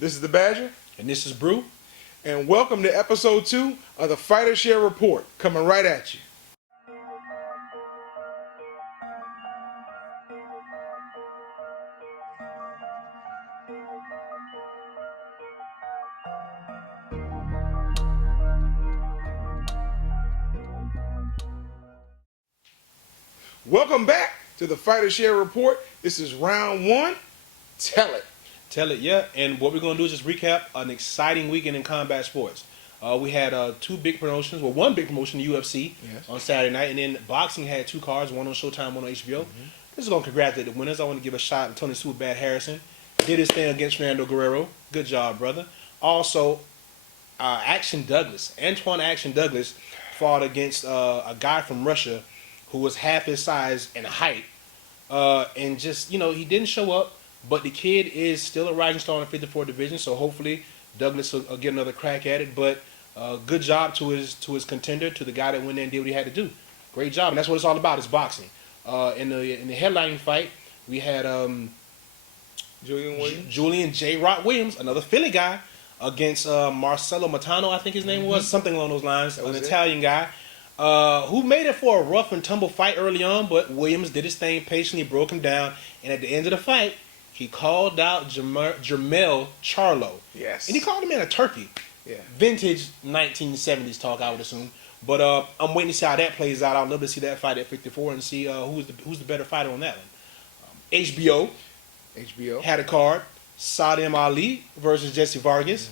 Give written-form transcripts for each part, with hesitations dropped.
This is the Badger. And this is Brew. And welcome to episode 2 of the Fighter Share Report, coming right at you. Welcome back to the Fighter Share Report. This is round 1. Tell it. Tell it, yeah. And what we're going to do is just recap an exciting weekend in combat sports. We had two big promotions. Well, one big promotion, the UFC, on Saturday night. And then boxing had 2 cards, one on Showtime, one on HBO. This is going to congratulate the winners. I want to give a shot to Tony Superbad Harrison. Did his thing against Fernando Guerrero. Good job, brother. Also, Action Douglas. Antoine Action Douglas fought against a guy from Russia who was half his size and height. And just, he didn't show up. But the kid is still a rising star in the 54 division, so hopefully Douglas will get another crack at it. But good job to his contender, to the guy that went there and did what he had to do. Great job, and that's what it's all about, is boxing. In the headlining fight, we had Julian J. Rock Williams, another Philly guy, against Marcelo Matano, I think his name was, something along those lines, an Italian guy, who made it for a rough and tumble fight early on, but Williams did his thing patiently, broke him down, and at the end of the fight, he called out Jermell Charlo. Yes. And he called him in a turkey. Yeah. Vintage 1970s talk, I would assume. But I'm waiting to see how that plays out. I'd love to see that fight at 54 and see who's the better fighter on that one. HBO had a card. Saddam Ali versus Jesse Vargas.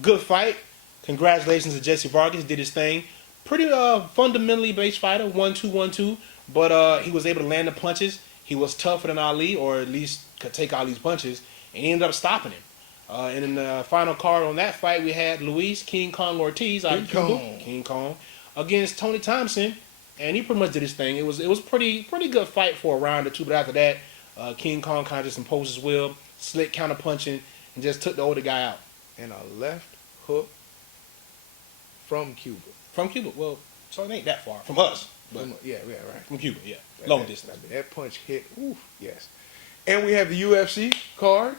Good fight. Congratulations to Jesse Vargas. Did his thing. Pretty fundamentally based fighter. 1-2-1-2. But he was able to land the punches. He was tougher than Ali, or at least could take Ali's punches, and he ended up stopping him. And in the final card on that fight, we had Luis King Kong Ortiz out of Cuba, King Kong, against Tony Thompson, and he pretty much did his thing. It was pretty good fight for a round or two, but after that, King Kong kind of just imposed his will, slick counter punching, and just took the older guy out. And a left hook from Cuba. From Cuba, well, so it ain't that far from us. But yeah, right. From Cuba, yeah. Long distance. That punch hit, yes. And we have the UFC card.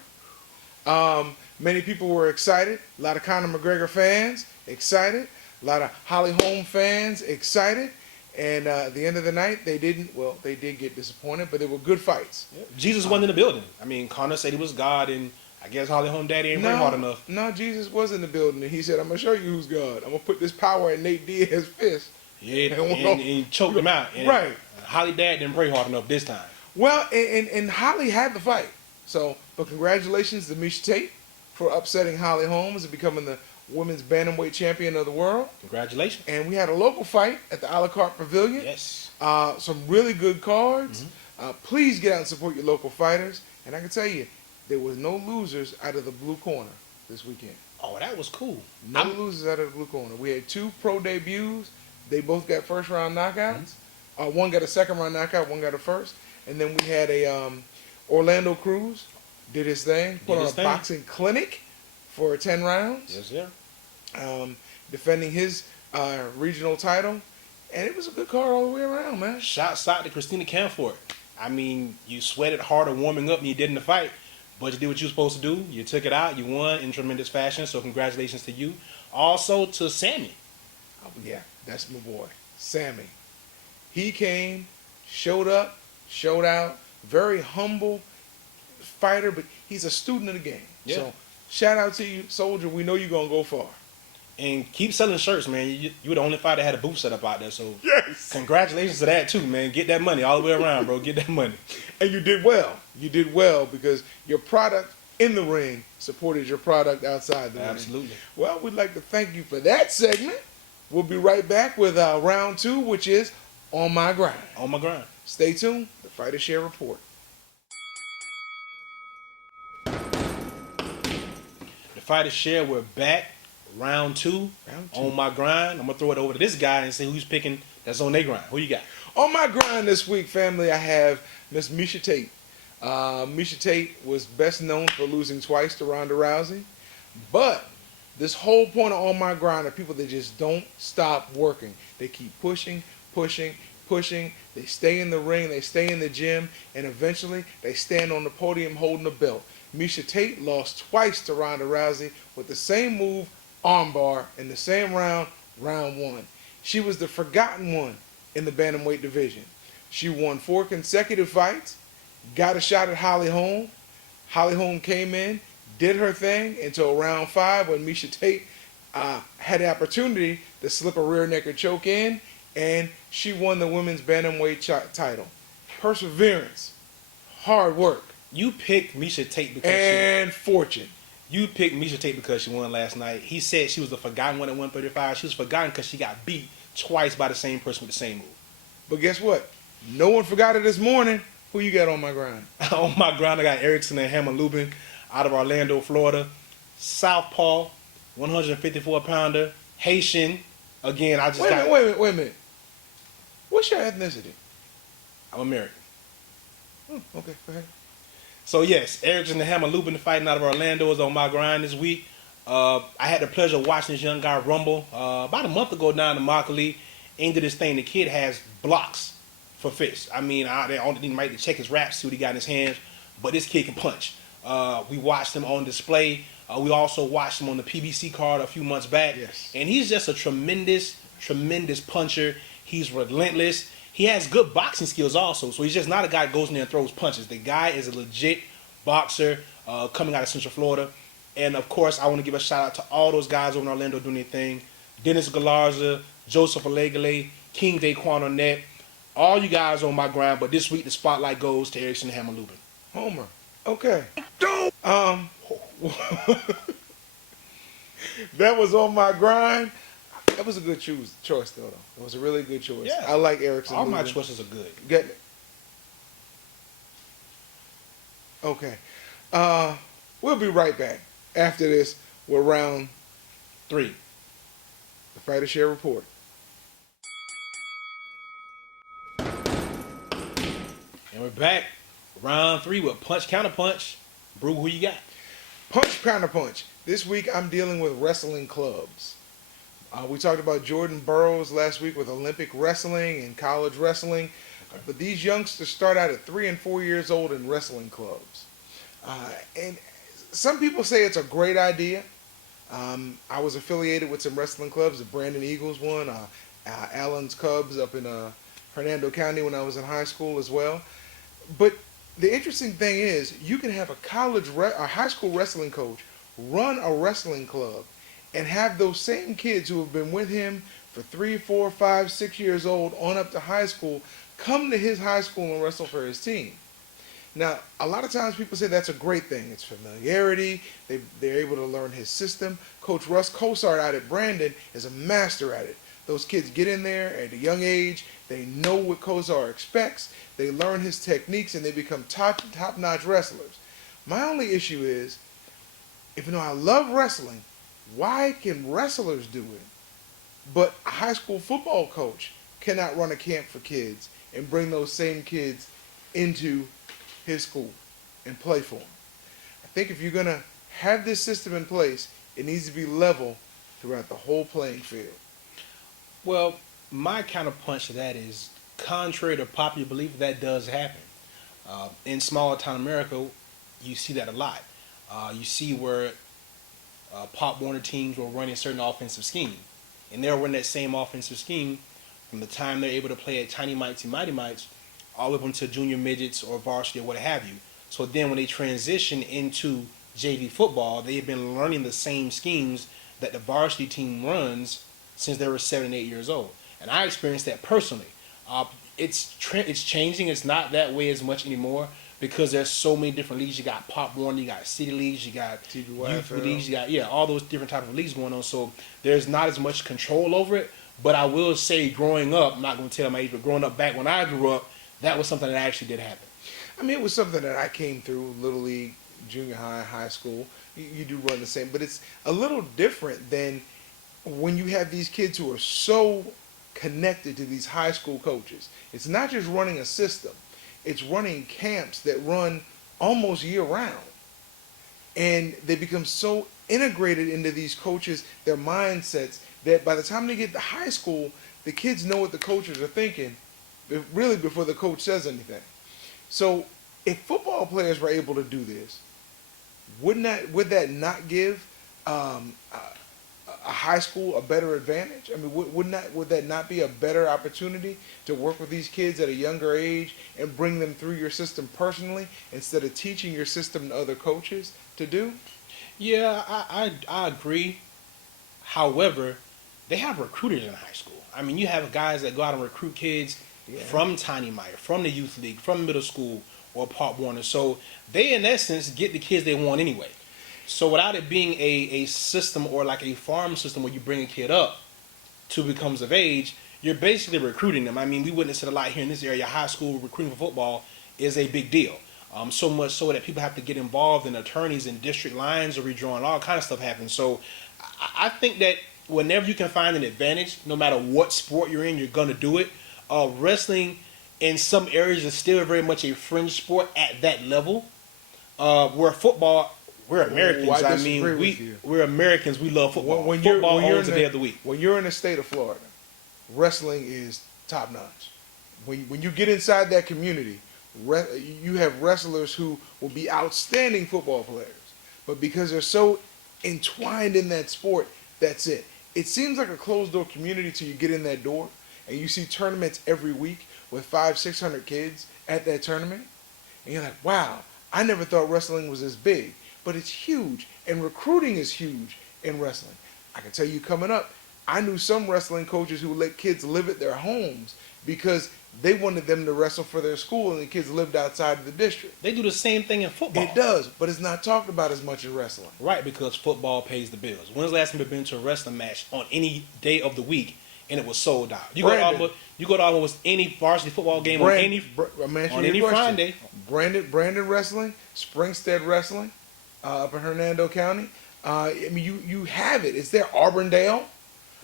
Many people were excited. A lot of Conor McGregor fans excited. A lot of Holly Holm fans excited. And at the end of the night, they did get disappointed, but they were good fights. Yeah. Jesus wasn't in the building. I mean, Conor said he was God, and I guess Holly Holm daddy ain't pray hard enough. No, Jesus was in the building, and he said, I'm going to show you who's God. I'm going to put this power in Nate Diaz's fist. Yeah, and he choked him out. And right. Holly dad didn't pray hard enough this time. Well, and Holly had the fight. So, but congratulations to Miesha Tate for upsetting Holly Holmes and becoming the women's bantamweight champion of the world. Congratulations. And we had a local fight at the a la carte pavilion. Yes. Some really good cards. Please get out and support your local fighters. And I can tell you, there was no losers out of the blue corner this weekend. Oh, that was cool. No losers out of the blue corner. We had 2 pro debuts. They both got first round knockouts. One got a second round knockout, one got a first. And then we had a Orlando Cruz did his thing, put on a boxing clinic for 10 rounds. Yes, sir. Defending his regional title. And it was a good card all the way around, man. Shouts out to Christina Camfort. I mean, you sweated harder warming up than you did in the fight, but you did what you were supposed to do. You took it out. You won in tremendous fashion, so congratulations to you. Also to Sammy. Oh, yeah, that's my boy, Sammy. He came, showed up, showed out. Very humble fighter, but he's a student of the game. Yeah. So shout out to you, soldier. We know you're going to go far. And keep selling shirts, man. You were the only fighter that had a booth set up out there, so yes. Congratulations to that, too, man. Get that money all the way around, bro. Get that money. And you did well. You did well because your product in the ring supported your product outside the ring. Absolutely. Well, we'd like to thank you for that segment. We'll be right back with round 2, which is On My Grind. On my grind. Stay tuned. The Fighter Share Report. The Fighter Share, we're back. Round 2. On my grind. I'm going to throw it over to this guy and see who's picking that's on their grind. Who you got? On my grind this week, family, I have Miss Miesha Tate. Miesha Tate was best known for losing twice to Ronda Rousey. But this whole point of On My Grind are people that just don't stop working. They keep pushing. They stay in the ring. They stay in the gym. And eventually, they stand on the podium holding the belt. Misha Tate lost twice to Ronda Rousey with the same move, armbar, in the same round, round 1. She was the forgotten one in the bantamweight division. She won 4 consecutive fights, got a shot at Holly Holm. Holly Holm came in, did her thing until round 5 when Misha Tate had the opportunity to slip a rear naked choke in, and she won the women's bantamweight title. Perseverance, hard work, You picked Misha Tate because fortune. You picked Misha Tate because she won last night. He said she was the forgotten one at 135. She was forgotten because she got beat twice by the same person with the same move. But guess what? No one forgot it this morning. Who you got on my grind? On my ground, I got Erickson and Hammer Lubin out of Orlando, Florida. Southpaw, 154-pounder. Haitian. Again, I just Wait a minute. What's your ethnicity? I'm American. Okay, go ahead. So yes, Erickson and Hammer Lubin fighting out of Orlando is on my grind this week. I had the pleasure of watching this young guy rumble about a month ago down to Immokalee. Into this thing, the kid has blocks for fists. I mean, they only might to check his raps, see what he got in his hands, but this kid can punch. We watched him on display. We also watched him on the PBC card a few months back. Yes. And he's just a tremendous puncher. He's relentless. He has good boxing skills also, so he's just not a guy that goes in there and throws punches. The guy is a legit boxer coming out of Central Florida. And, of course, I want to give a shout-out to all those guys over in Orlando doing their thing. Dennis Galarza, Joseph Alegale, King Daquan Arnett, all you guys on my grind. But this week, the spotlight goes to Erickson and Hammer Lubin. Homer. Okay. That was on my grind. That was a good choice, though. It was a really good choice. Yeah. I like Erickson. All my choices are good. Get it? Okay. We'll be right back after this with round 3. the Fighter Share Report. And we're back. Round 3 with punch, counter punch. Brew, who you got? Punch, counter punch. This week I'm dealing with wrestling clubs. We talked about Jordan Burroughs last week with Olympic wrestling and college wrestling. Okay. But these youngsters start out at 3 and 4 years old in wrestling clubs. And some people say it's a great idea. I was affiliated with some wrestling clubs, the Brandon Eagles one, Allen's Cubs up in Hernando County when I was in high school as well. But the interesting thing is you can have a high school wrestling coach run a wrestling club and have those same kids who have been with him for 3, 4, 5, 6 years old on up to high school come to his high school and wrestle for his team. Now, a lot of times people say that's a great thing. It's familiarity. They're able to learn his system. Coach Russ Cosart out at Brandon is a master at it. Those kids get in there at a young age. They know what Cosart expects. They learn his techniques, and they become top-notch wrestlers. My only issue is, even though I love wrestling, why can wrestlers do it, but a high school football coach cannot run a camp for kids and bring those same kids into his school and play for them? I think if you're going to have this system in place, it needs to be level throughout the whole playing field. Well, my counterpunch to that is, contrary to popular belief, that does happen. In small town America, you see that a lot. You see where Pop Warner teams will run a certain offensive scheme, and they'll run that same offensive scheme from the time they're able to play at Tiny Mites and Mighty Mites all the way up into junior midgets or varsity or what have you. So then when they transition into JV football, they've been learning the same schemes that the varsity team runs since they were 7 and 8 years old. And I experienced that personally. It's changing. It's not that way as much anymore because there's so many different leagues. You got Pop Warner, you got city leagues, you got youth leagues, you got all those different types of leagues going on. So there's not as much control over it. But I will say, growing up, I'm not going to tell my age, but growing up back when I grew up, that was something that actually did happen. I mean, it was something that I came through, Little League, junior high, high school. You do run the same, but it's a little different than when you have these kids who are so connected to these high school coaches. It's not just running a system. It's running camps that run almost year-round. And they become so integrated into these coaches, their mindsets, that by the time they get to high school, the kids know what the coaches are thinking, really before the coach says anything. So if football players were able to do this, would that not give a high school a better advantage? I mean, would that not be a better opportunity to work with these kids at a younger age and bring them through your system personally instead of teaching your system to other coaches to do? Yeah, I agree. However, they have recruiters in high school. I mean, you have guys that go out and recruit kids from Tiny Meyer, from the youth league, from middle school, or Pop Warner. So they, in essence, get the kids they want anyway. So without it being a system or like a farm system where you bring a kid up to becomes of age, you're basically recruiting them. I mean, we witness it a lot here in this area. High school recruiting for football is a big deal. So much so that people have to get involved in attorneys and district lines are redrawn. All kind of stuff happens. So I think that whenever you can find an advantage, no matter what sport you're in, you're going to do it. Wrestling in some areas is still very much a fringe sport at that level. Where football, we're Americans. I mean, we're Americans. We love football. Football owns the day of the week. When you're in the state of Florida, wrestling is top notch. When you get inside that community, you have wrestlers who will be outstanding football players, but because they're so entwined in that sport, that's it. It seems like a closed-door community till you get in that door, and you see tournaments every week with 500-600 kids at that tournament, and you're like, wow, I never thought wrestling was this big, but it's huge, and recruiting is huge in wrestling. I can tell you coming up, I knew some wrestling coaches who let kids live at their homes because they wanted them to wrestle for their school and the kids lived outside of the district. They do the same thing in football. It does, but it's not talked about as much in wrestling. Right, because football pays the bills. When's the last time you've been to a wrestling match on any day of the week and it was sold out? You go to almost any varsity football game on any Friday. Brandon Wrestling, Springstead Wrestling, up in Hernando County. I mean, you have it. It's there. Auburndale.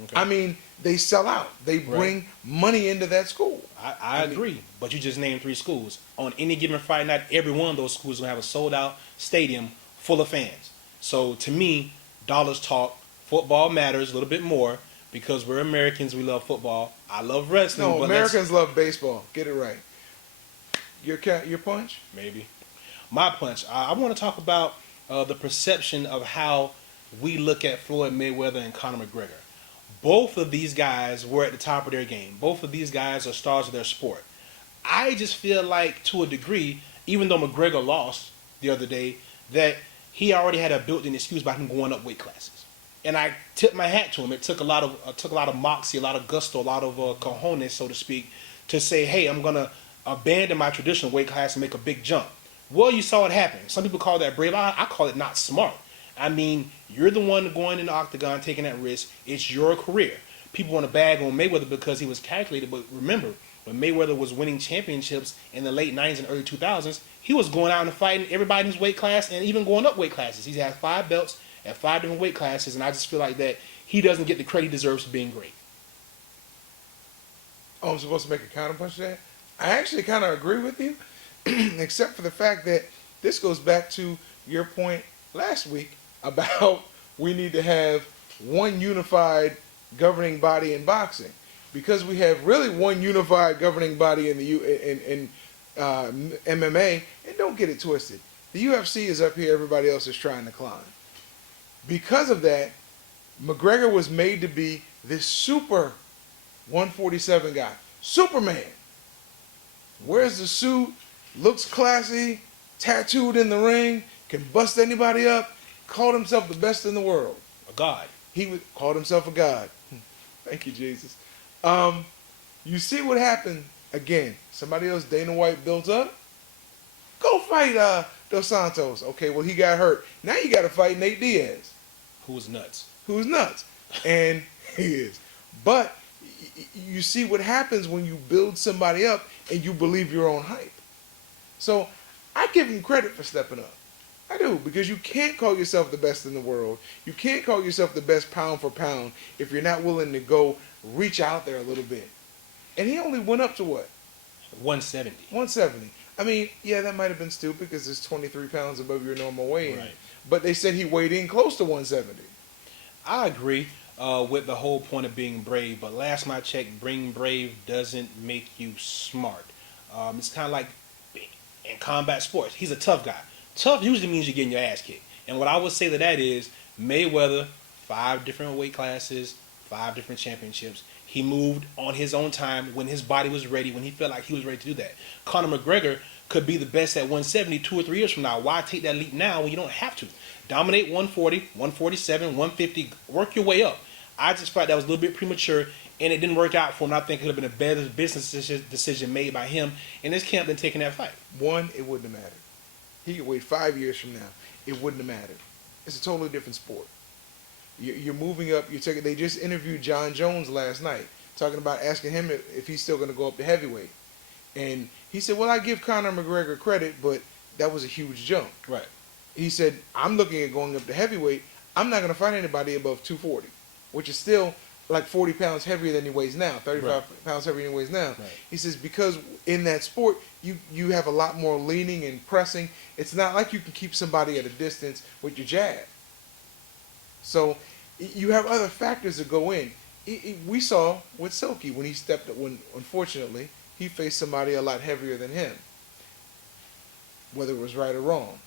Okay. I mean, they sell out. They bring money into that school. I agree. But you just named 3 schools. On any given Friday night, every one of those schools is going to have a sold-out stadium full of fans. So, to me, dollars talk. Football matters a little bit more because we're Americans. We love football. I love wrestling. No, Americans love baseball. Get it right. Your punch? Maybe. My punch. I want to talk about the perception of how we look at Floyd Mayweather and Conor McGregor. Both of these guys were at the top of their game. Both of these guys are stars of their sport. I just feel like, to a degree, even though McGregor lost the other day, that he already had a built-in excuse by him going up weight classes. And I tip my hat to him. It took a lot of moxie, a lot of gusto, a lot of cojones, so to speak, to say, hey, I'm going to abandon my traditional weight class and make a big jump. Well, you saw it happen. Some people call that brave. I call it not smart. I mean, you're the one going in the octagon, taking that risk. It's your career. People want to bag on Mayweather because he was calculated, but remember, when Mayweather was winning championships in the late 90s and early 2000s, he was going out and fighting everybody in his weight class and even going up weight classes. He's had 5 belts at 5 different weight classes, and I just feel like that he doesn't get the credit he deserves for being great. Oh, I'm supposed to make a counterpunch to that? I actually kind of agree with you, except for the fact that this goes back to your point last week about we need to have one unified governing body in boxing, because we have really one unified governing body in the MMA. And don't get it twisted, the UFC is up here, everybody else is trying to climb. Because of that, McGregor was made to be this super 147 guy, Superman. Wears the suit, looks classy, tattooed in the ring, can bust anybody up. Called himself the best in the world. A god. Called himself a god. Thank you, Jesus. You see what happened again. Somebody else Dana White built up. Go fight Dos Santos. Okay, well, he got hurt. Now you got to fight Nate Diaz. Who's nuts. And he is. But you see what happens when you build somebody up and you believe your own hype. So I give him credit for stepping up. I do, because you can't call yourself the best in the world. You can't call yourself the best pound for pound if you're not willing to go reach out there a little bit. And he only went up to what? 170. 170. I mean, yeah, that might have been stupid because it's 23 pounds above your normal weight. Right. But they said he weighed in close to 170. I agree with the whole point of being brave. But last time I checked, being brave doesn't make you smart. It's kind of like in combat sports. He's a tough guy. Tough usually means you're getting your ass kicked. And what I would say to that is Mayweather, 5 different weight classes, 5 different championships. He moved on his own time when his body was ready, when he felt like he was ready to do that. Conor McGregor could be the best at 170 2 or 3 years from now. Why take that leap now when you don't have to? Dominate 140, 147, 150, work your way up. I just felt that was a little bit premature, and it didn't work out for him. I think it would have been a better business decision made by him in his camp than taking that fight. One, it wouldn't have mattered. He could wait 5 years from now. It wouldn't have mattered. It's a totally different sport. You're moving up. You're taking. They just interviewed John Jones last night, talking about asking him if he's still going to go up to heavyweight, and he said, "Well, I give Conor McGregor credit, but that was a huge jump." Right. He said, "I'm looking at going up to heavyweight. I'm not going to fight anybody above 240, which is still like 40 pounds heavier than he weighs now, 35 pounds heavier than he weighs now." Right. He says, because in that sport, you have a lot more leaning and pressing. It's not like you can keep somebody at a distance with your jab. So you have other factors that go in. We saw with Silky when he stepped up, when unfortunately he faced somebody a lot heavier than him, whether it was right or wrong.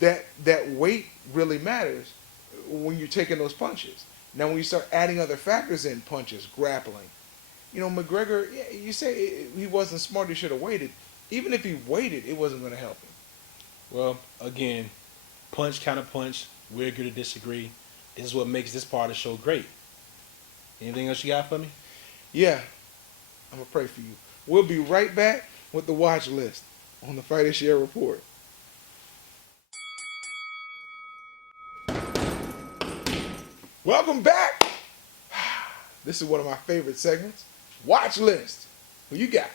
That weight really matters when you're taking those punches. Now, when you start adding other factors in, punches, grappling, McGregor, you say he wasn't smart, he should have waited. Even if he waited, it wasn't going to help him. Well, again, punch, counter punch, we agree to disagree. This is what makes this part of the show great. Anything else you got for me? Yeah, I'm going to pray for you. We'll be right back with the watch list on the Fighter Share Report. Welcome back. This is one of my favorite segments. Watch list. Who you got?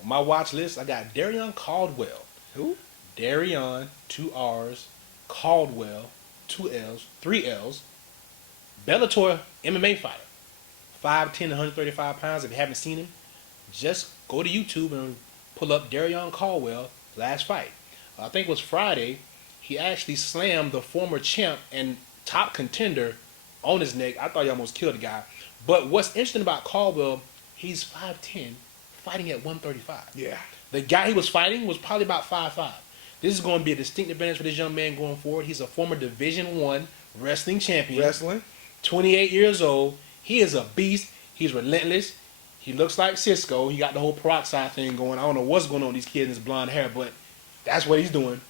On my watch list, I got Darion Caldwell. Who? Darion, 2 R's, Caldwell, 2 L's, 3 L's, Bellator MMA fighter. 5'10", 135 pounds. If you haven't seen him, just go to YouTube and pull up Darion Caldwell last fight. I think it was Friday. He actually slammed the former champ and top contender on his neck. I thought he almost killed the guy. But what's interesting about Caldwell, he's 5'10", fighting at 135. Yeah. The guy he was fighting was probably about 5'5". This is going to be a distinct advantage for this young man going forward. He's a former Division I wrestling champion. Wrestling. 28 years old. He is a beast. He's relentless. He looks like Cisco. He got the whole peroxide thing going. I don't know what's going on with these kids and his blonde hair, but that's what he's doing.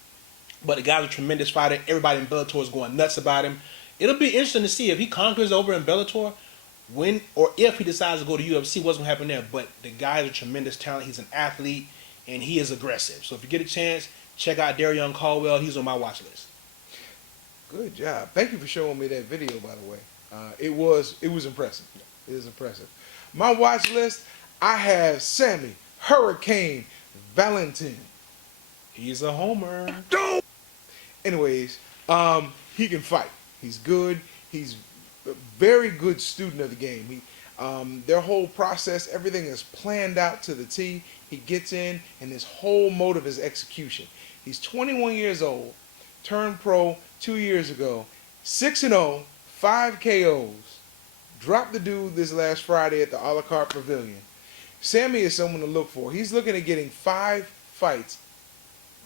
But the guy's a tremendous fighter. Everybody in Bellator is going nuts about him. It'll be interesting to see if he conquers over in Bellator, when or if he decides to go to UFC, what's going to happen there. But the guy is a tremendous talent. He's an athlete, and he is aggressive. So if you get a chance, check out Darion Caldwell. He's on my watch list. Good job. Thank you for showing me that video, by the way. It was impressive. It is impressive. My watch list, I have Sammy Hurricane Valentin. He's a homer. Anyways, he can fight. He's good. He's a very good student of the game. Their whole process, everything is planned out to the T. He gets in, and his whole motive is execution. He's 21 years old, turned pro 2 years ago, 6-0, 5 KOs. Dropped the dude this last Friday at the a la carte pavilion. Sammy is someone to look for. He's looking at getting 5 fights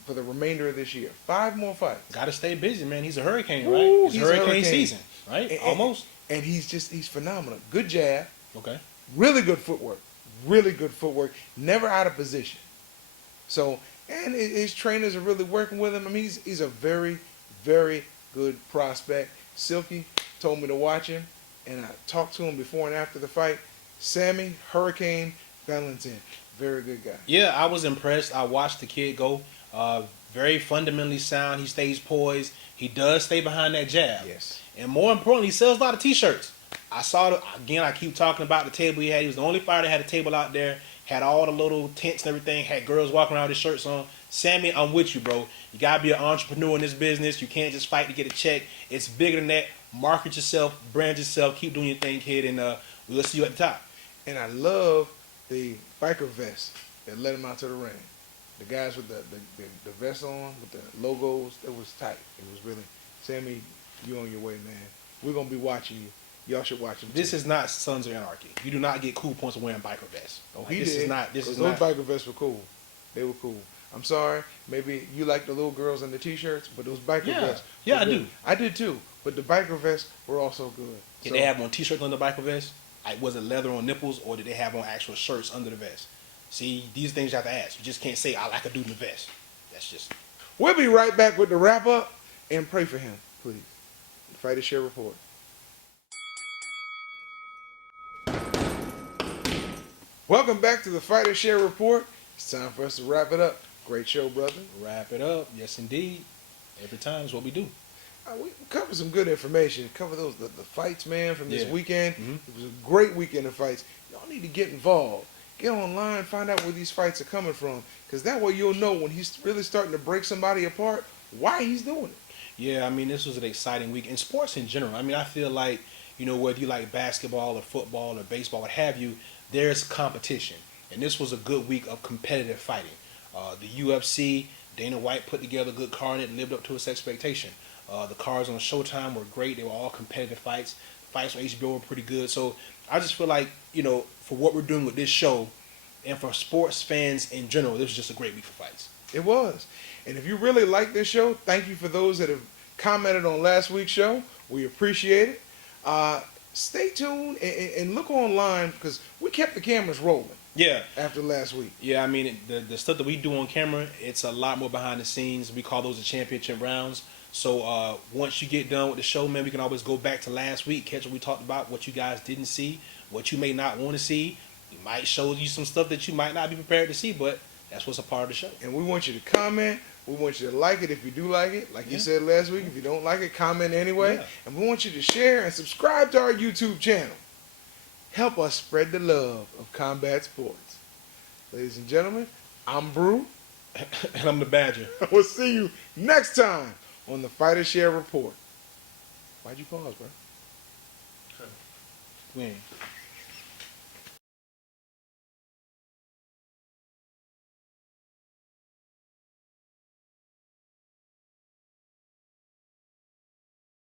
for the remainder of this year. 5 more fights. Got to stay busy, man. He's a hurricane, Ooh, right? He's hurricane season, right? Almost. And he's phenomenal. Good jab. Okay. Really good footwork. Really good footwork. Never out of position. So, and his trainers are really working with him. I mean, he's a very, very good prospect. Silky told me to watch him, and I talked to him before and after the fight. Sammy Hurricane Valentin. Very good guy. Yeah, I was impressed. I watched the kid go. Very fundamentally sound. He stays poised. He does stay behind that jab. Yes. And more importantly, he sells a lot of T-shirts. I saw, again, I keep talking about the table he had. He was the only fighter that had a table out there, had all the little tents and everything, had girls walking around with his shirts on. Sammy, I'm with you, bro. You got to be an entrepreneur in this business. You can't just fight to get a check. It's bigger than that. Market yourself, brand yourself, keep doing your thing, kid, and we'll see you at the top. And I love the biker vest that led him out to the ring. The guys with the vest on, with the logos, it was tight. It was really, Sammy, you on your way, man. We're going to be watching you. Y'all should watch him. This is not Sons of Anarchy. You do not get cool points for wearing biker vests. Oh, he this did. Is not. This is those not. biker vests were cool. They were cool. I'm sorry, maybe you like the little girls in the t-shirts, but those biker vests. Yeah, were I good. do. I did too, but the biker vests were also good. Did they have on t-shirts on the biker vest? Like, was it leather on nipples, or did they have on actual shirts under the vest? See, these things you have to ask. You just can't say, I like a dude in the vest. That's just... We'll be right back with the wrap-up, and pray for him, please. The Fighter Share Report. Welcome back to the Fighter Share Report. It's time for us to wrap it up. Great show, brother. Wrap it up. Yes, indeed. Every time is what we do. We covered some good information. Cover the fights, man, from this weekend. Mm-hmm. It was a great weekend of fights. Y'all need to get involved. Get online, find out where these fights are coming from, because that way you'll know when he's really starting to break somebody apart, why he's doing it. Yeah, I mean, this was an exciting week. In sports in general, I mean, I feel like, you know, whether you like basketball or football or baseball, what have you, there's competition. And this was a good week of competitive fighting. The UFC, Dana White put together a good card and it lived up to its expectation. The cards on Showtime were great. They were all competitive fights. Fights on HBO were pretty good. So I just feel like, you know, for what we're doing with this show and for sports fans in general, this was just a great week for fights. It was. And if you really like this show, thank you for those that have commented on last week's show. We appreciate it. Stay tuned and look online, because we kept the cameras rolling. Yeah. After last week. Yeah, I mean, the stuff that we do on camera, it's a lot more behind the scenes. We call those the championship rounds. So once you get done with the show, man, we can always go back to last week, catch what we talked about, what you guys didn't see, what you may not want to see. We might show you some stuff that you might not be prepared to see, but that's what's a part of the show. And we want you to comment. We want you to like it if you do like it. Like you said last week, if you don't like it, comment anyway. Yeah. And we want you to share and subscribe to our YouTube channel. Help us spread the love of combat sports. Ladies and gentlemen, I'm Brew. And I'm the Badger. We'll see you next time on the Fighter Share Report. Why'd you pause, bro? When?